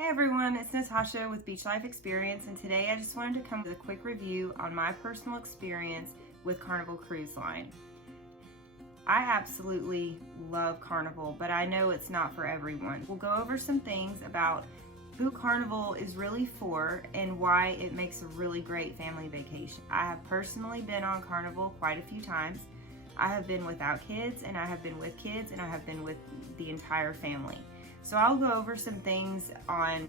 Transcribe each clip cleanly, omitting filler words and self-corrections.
Hey everyone, it's Natasha with Beach Life Experience, and today I just wanted to come with a quick review on my personal experience with Carnival Cruise Line. I absolutely love Carnival, but I know it's not for everyone. We'll go over some things about who Carnival is really for and why it makes a really great family vacation. I have personally been on Carnival quite a few times. I have been without kids, and I have been with kids, and I have been with the entire family. So I'll go over some things on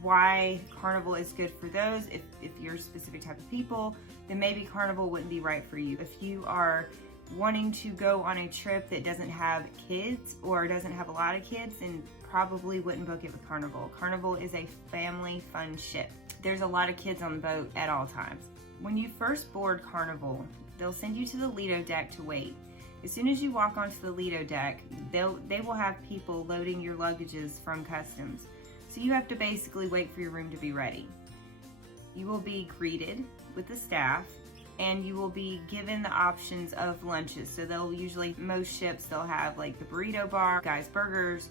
why Carnival is good for those. If you're a specific type of people, then maybe Carnival wouldn't be right for you. If you are wanting to go on a trip that doesn't have kids or doesn't have a lot of kids, then probably wouldn't book it with Carnival. Carnival is a family fun ship. There's a lot of kids on the boat at all times. When you first board Carnival, they'll send you to the Lido deck to wait. As soon as you walk onto the Lido deck, they will have people loading your luggages from customs. So you have to basically wait for your room to be ready. You will be greeted with the staff, and you will be given the options of lunches. So they'll usually, most ships, they'll have like the burrito bar, Guy's Burgers,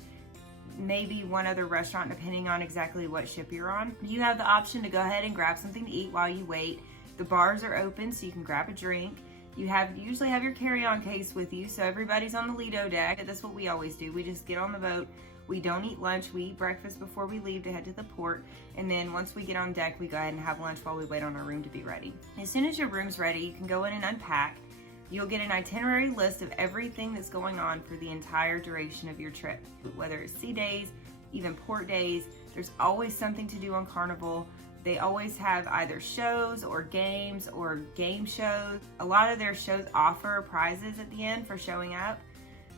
maybe one other restaurant depending on exactly what ship you're on. You have the option to go ahead and grab something to eat while you wait. The bars are open so you can grab a drink. You usually have your carry-on case with you, so everybody's on the Lido deck. That's what we always do. We just get on the boat. We don't eat lunch. We eat breakfast before we leave to head to the port, and then once we get on deck, we go ahead and have lunch while we wait on our room to be ready. As soon as your room's ready, you can go in and unpack. You'll get an itinerary list of everything that's going on for the entire duration of your trip, whether it's sea days, even port days. There's always something to do on Carnival. They always have either shows or games or game shows. A lot of their shows offer prizes at the end for showing up.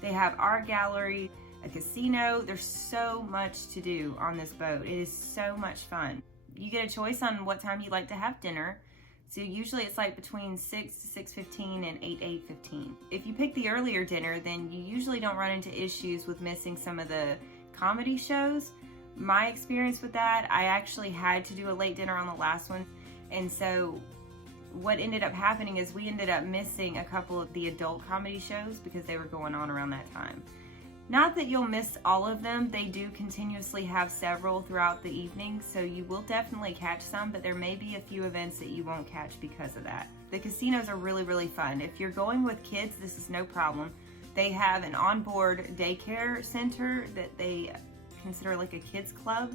They have art gallery, a casino. There's so much to do on this boat. It is so much fun. You get a choice on what time you like to have dinner. So usually it's like between 6 to 6:15 and 8:15. If you pick the earlier dinner, then you usually don't run into issues with missing some of the comedy shows. My experience with that, I actually had to do a late dinner on the last one, and so what ended up happening is we ended up missing a couple of the adult comedy shows because they were going on around that time. Not that you'll miss all of them. They do continuously have several throughout the evening, so you will definitely catch some, but there may be a few events that you won't catch because of that. The casinos are really, really fun. If you're going with kids, this is no problem. They have an onboard daycare center that they consider like a kids club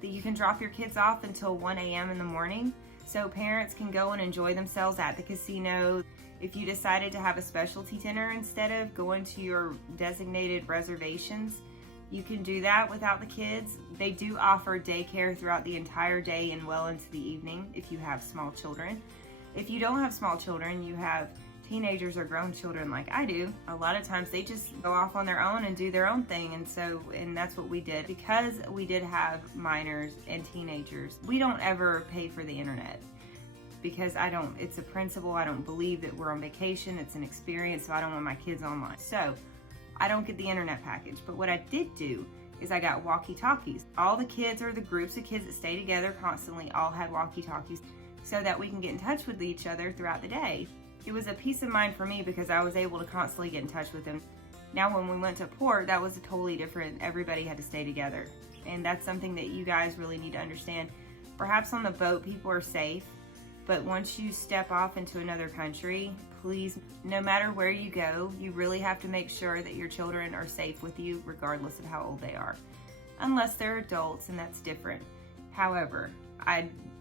that you can drop your kids off until 1 a.m. in the morning, so parents can go and enjoy themselves at the casino. If you decided to have a specialty dinner instead of going to your designated reservations, you can do that without the kids. They do offer daycare throughout the entire day and well into the evening if you have small children. If you don't have small children, you have teenagers or grown children like I do, a lot of times they just go off on their own and do their own thing, and that's what we did. Because we did have minors and teenagers, we don't ever pay for the internet because it's a principle. I don't believe that we're on vacation. It's an experience, so I don't want my kids online. So I don't get the internet package, but what I did do is I got walkie-talkies. All the kids, or the groups of kids that stay together constantly, all had walkie-talkies so that we can get in touch with each other throughout the day. It was a peace of mind for me because I was able to constantly get in touch with them. Now when we went to port, that was a totally different, everybody had to stay together. And that's something that you guys really need to understand. Perhaps on the boat, people are safe, but once you step off into another country, please, no matter where you go, you really have to make sure that your children are safe with you regardless of how old they are. Unless they're adults, and that's different. However,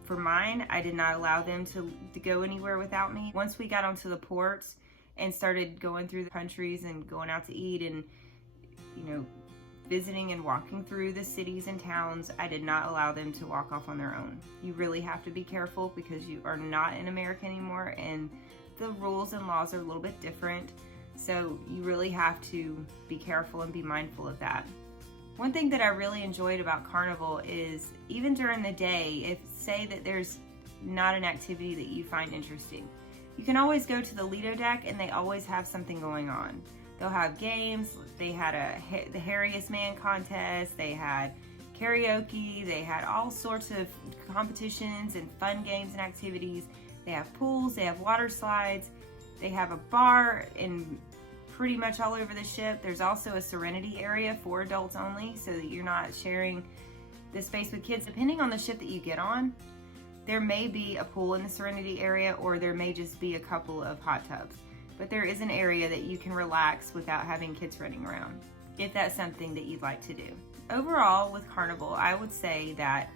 for mine, I did not allow them to go anywhere without me. Once we got onto the ports and started going through the countries and going out to eat and, visiting and walking through the cities and towns, I did not allow them to walk off on their own. You really have to be careful because you are not in America anymore, and the rules and laws are a little bit different. So you really have to be careful and be mindful of that. One thing that I really enjoyed about Carnival is even during the day, if say that there's not an activity that you find interesting, you can always go to the Lido deck and they always have something going on. They'll have games. They had the hairiest man contest. They had karaoke. They had all sorts of competitions and fun games and activities. They have pools. They have water slides. They have a bar in pretty much all over the ship. There's also a serenity area for adults only, so that you're not sharing the space with kids. Depending on the ship that you get on, there may be a pool in the Serenity area, or there may just be a couple of hot tubs. But there is an area that you can relax without having kids running around, if that's something that you'd like to do. Overall, with Carnival, I would say that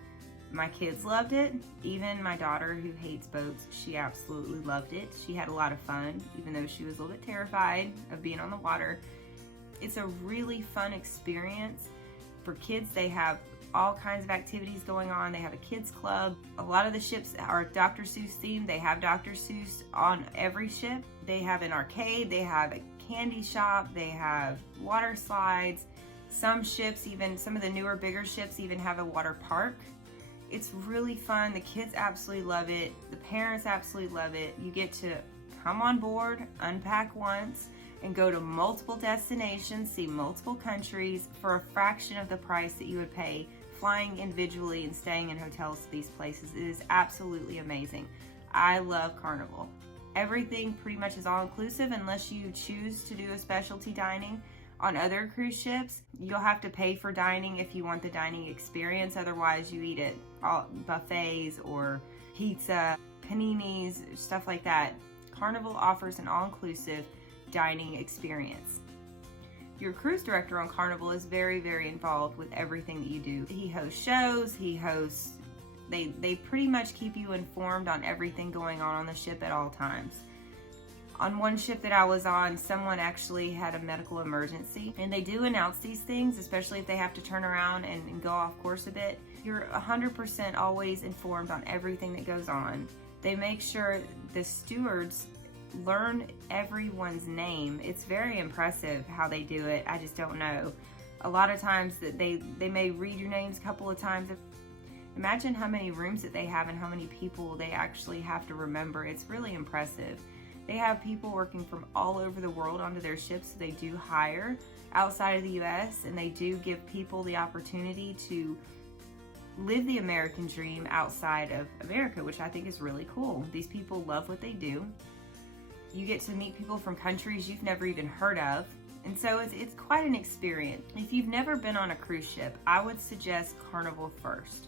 my kids loved it. Even my daughter, who hates boats, she absolutely loved it. She had a lot of fun, even though she was a little bit terrified of being on the water. It's a really fun experience. For kids, they have all kinds of activities going on. They have a kids club. A lot of the ships are Dr. Seuss themed. They have Dr. Seuss on every ship. They have an arcade, they have a candy shop, they have water slides. Some ships, even some of the newer, bigger ships, even have a water park. It's really fun. The kids absolutely love it. The parents absolutely love it. You get to come on board, unpack once, and go to multiple destinations, see multiple countries for a fraction of the price that you would pay flying individually and staying in hotels to these places. It is absolutely amazing. I love Carnival. Everything pretty much is all-inclusive unless you choose to do a specialty dining. On other cruise ships, you'll have to pay for dining if you want the dining experience. Otherwise, you eat at all buffets or pizza, paninis, stuff like that. Carnival offers an all-inclusive dining experience. Your cruise director on Carnival is very, very involved with everything that you do. He hosts shows, they pretty much keep you informed on everything going on the ship at all times. On one ship that I was on, someone actually had a medical emergency, and they do announce these things, especially if they have to turn around and go off course a bit. You're 100% always informed on everything that goes on. They make sure the stewards learn everyone's name. It's very impressive how they do it. I just don't know. A lot of times that they may read your names a couple of times. Imagine how many rooms that they have and how many people they actually have to remember. It's really impressive. They have people working from all over the world onto their ships. So they do hire outside of the US, and they do give people the opportunity to live the American dream outside of America, which I think is really cool. These people love what they do. You get to meet people from countries you've never even heard of. And so it's quite an experience. If you've never been on a cruise ship, I would suggest Carnival first.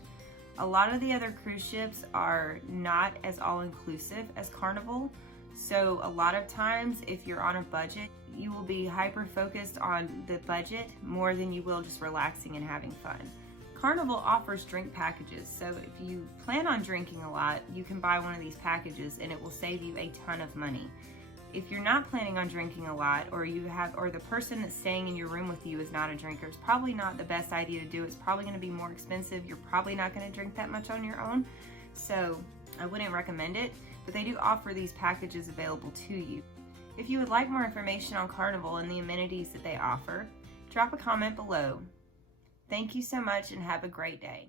A lot of the other cruise ships are not as all-inclusive as Carnival. So a lot of times, if you're on a budget, you will be hyper-focused on the budget more than you will just relaxing and having fun. Carnival offers drink packages, so if you plan on drinking a lot, you can buy one of these packages and it will save you a ton of money. If you're not planning on drinking a lot, or the person that's staying in your room with you is not a drinker, it's probably not the best idea to do. It's probably going to be more expensive. You're probably not going to drink that much on your own, so I wouldn't recommend it. But they do offer these packages available to you. If you would like more information on Carnival and the amenities that they offer, drop a comment below. Thank you so much and have a great day.